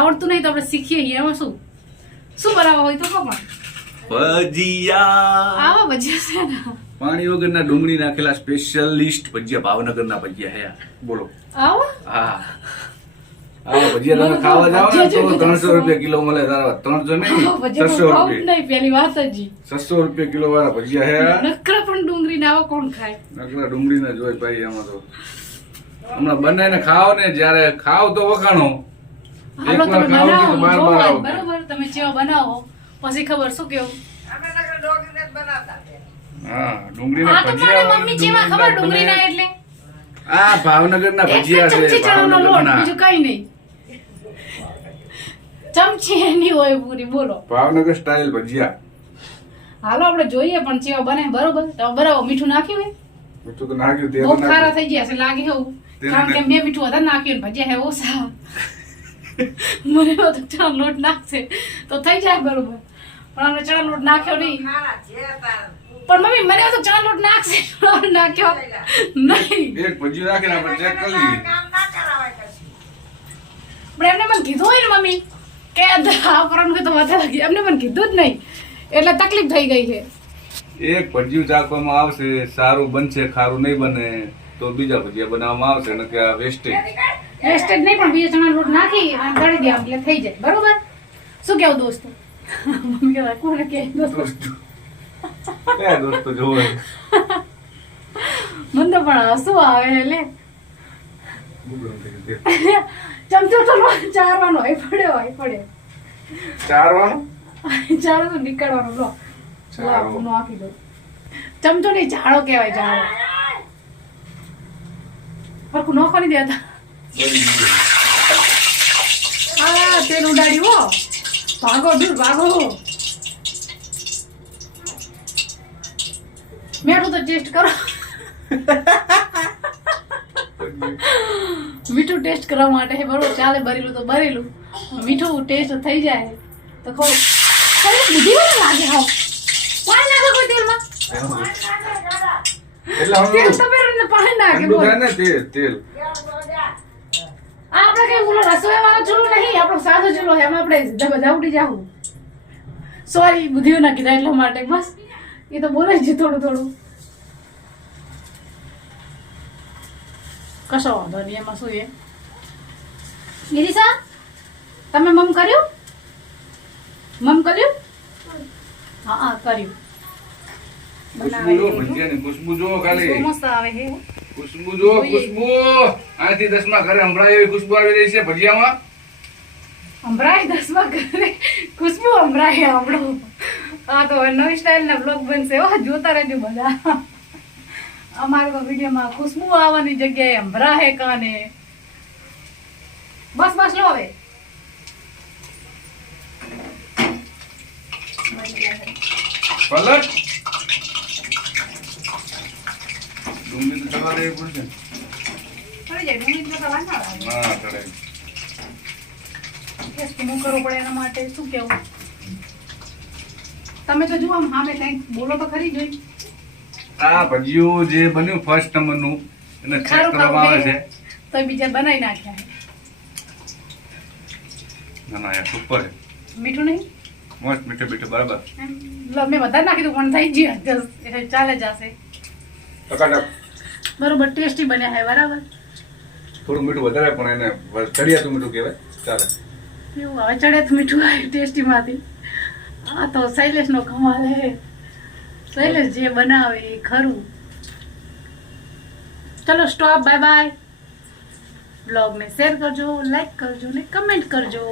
આવડતું નહીં તો આપણે શીખીએ એમાં શું? શું બનાવવા હોય તો કહો ભજીયા. આવા ભજીયા છે ને. પાણી વગરના ડુંગળી નાખેલા સ્પેશિયલિસ્ટ ભજીયા ભાવનગરના ભજીયા હે બોલો. આવો? હા. આવા ભજીયા તમે ખાવા જાવ ને તો ત્રણસો રૂપિયા કિલો મળે તારા ત્રણસો નહીં છસો રૂપિયા. પેલી વાત જ છસો રૂપિયા કિલો વાળા ભજીયા હે. નકરા પણ ડુંગળી ના કોણ ખાય? નકરા ડુંગળી ના જોય ભાઈ એમાં તો. હમણાં બનાવીને ખાઓ ને જ્યારે ખાવ તો વખાણો. હાલો એકવાર તમે ખાઓ બનાવો તો બાર જોવો બાર આજ, આવો. બરોબર તમે જેવા બનાવો પછી ખબર શું કેવું? હા ડુંગળીના આ તો ભજીયા મને મમ્મી જેવા ખબર ડુંગળી ના બને. એટલે? આ ભાવનગરના એક જ ભજીયા છે ચમચી ચણાનો લોટ ભાવનગરના બીજું કઈ નહીં. ચમચી એની હોય પૂરી બોલો. ભાવનગર સ્ટાઇલ ભજીયા. હાલો આપણે જોઈએ પણ ચેવા બને બરોબર? તો બરાબર મીઠું નાખ્યું હોય? મીઠું તો નાખ્યું તેલ બહુ ખારા નાખ્યું થઈ ગયા છે લાગે એવું. તેને કારણ કે નાખ- મેં મીઠું વધારે નાખ્યું ને ભજીયા હે ઓછા. મને તો લોટ નાખશે. તો થઈ જાય બરોબર. પણ અમે ચણા લોટ નાખ્યો નહીં. પણ મમ્મી મને તો ચણા લોટ નાખશે. નાખ્યો નહીં. એક ભજીયું નાખીને આપણે ચેક કરી લઈએ. પણ એમને મને કીધું હોય ને મમ્મી કે આ પરમ તો વધારે લાગી. એમને મને કીધું જ નહીં. એટલે તકલીફ થઈ ગઈ છે. એક ભજીયું ચાખવામાં આવશે સારું બનશે ખારું નહીં બને તો બીજા ભજીયા બનાવવામાં આવશે ને કે આ વેસ્ટેજ વેસ્ટેજ નહીં પણ બીજા ચણા લોટ નાખી અને દળી દે એટલે થઈ જાય. બરોબર? શું કેવું દોસ્તો? મમ્મી કે કોને કે દોસ્તો? એ દોસ્તો જોવે મને તો પણ હસવું આવે એટલે ચમચો તો ચારવાનો હોય પડ્યો હોય પડ્યો. ચારવાનો? ચારો તો નીકળવાનો લો. ચારો. નાખી દો ચમચો નહીં ઝાડો કહેવાય ઝાડો. નોખો નહીં દેતા. આ તેલ ઉડાડ્યું હો. ભાગો દૂર ભાગો. મેઠું તો ટેસ્ટ કરો. મીઠું ટેસ્ટ કરવા માટે હે બરોબર ચાલે બરેલું તો બરેલું. મીઠું ટેસ્ટ થઈ જાય. તો ખો. ખરી બુદ્ધિ લાગે હાવ પાણી નાખો કોઈ તેલમાં. તેલ તો પાણી નાખે તેલ. આપણે કઈ ઓલો રસોઈ વાળો ચૂલો નહીં આપણો સાદો ચૂલો છે. એમાં આપણે બધા ઉડી જાવું સોરી બુદ્ધિઓ ના કીધા એટલા માટે. બસ એ તો બોલે છે થોડું થોડું. કશો વાંધો નહીં એમાં શું એ ગિરીશા તમે મમ કર્યું? મમ કર્યું? હા હા કર્યું. ખુશ્બુ જો ખાલી. મસ્ત આવે છે. ખુશ્બુ જો ખુશ્બુ. અહીંથી દસમા ઘરે હમણાં એવી ખુશ્બુ આવી રહી છે ભજીયામાં. હમણાં દસમા ઘરે? ખુશ્બુ હમણાં આપણો. આ તો હવે સ્ટાઇલ સ્ટાઇલના બ્લોગ બનશે. ઓ જોતા રહેજો બધા. અમારે વિડીયોમાં ખુશ્બુ આવવાની જગ્યાએ હમણાં હે કાને. બસ બસ લો હવે. પલટ. પડશે. હા ચડે પડે એના માટે શું કેવું? તમે તો જુઓ આમ સામે કંઈક બોલો તો ખરી જોઈ. આ ભજીયું જે બન્યું ફર્સ્ટ નંબરનું એને ચેક કરવામાં આવે છે. તો બીજા બનાવી નાખ્યા છે. ના ના યાર સુપર મીઠું નહીં? મસ્ત મીઠું મીઠું બરાબર. મેં વધારે નાખી દઉં પણ થઈ ગયું. ચાલે જશે. ટકાટક. બરોબર ટેસ્ટી બન્યા હે બરાબર? થોડું મીઠું વધારે પણ એને ચડિયાતું મીઠું કહેવાય. ચાલે. એવું હવે ચડે મીઠું આવે ટેસ્ટીમાંથી. આ તો શૈલેષનો કમાલ હે. શૈલેષ જે બનાવે એ ખરું. ચલો સ્ટોપ બાય બાય બ્લોગને શેર કરજો લાઈક કરજો ને કમેન્ટ કરજો.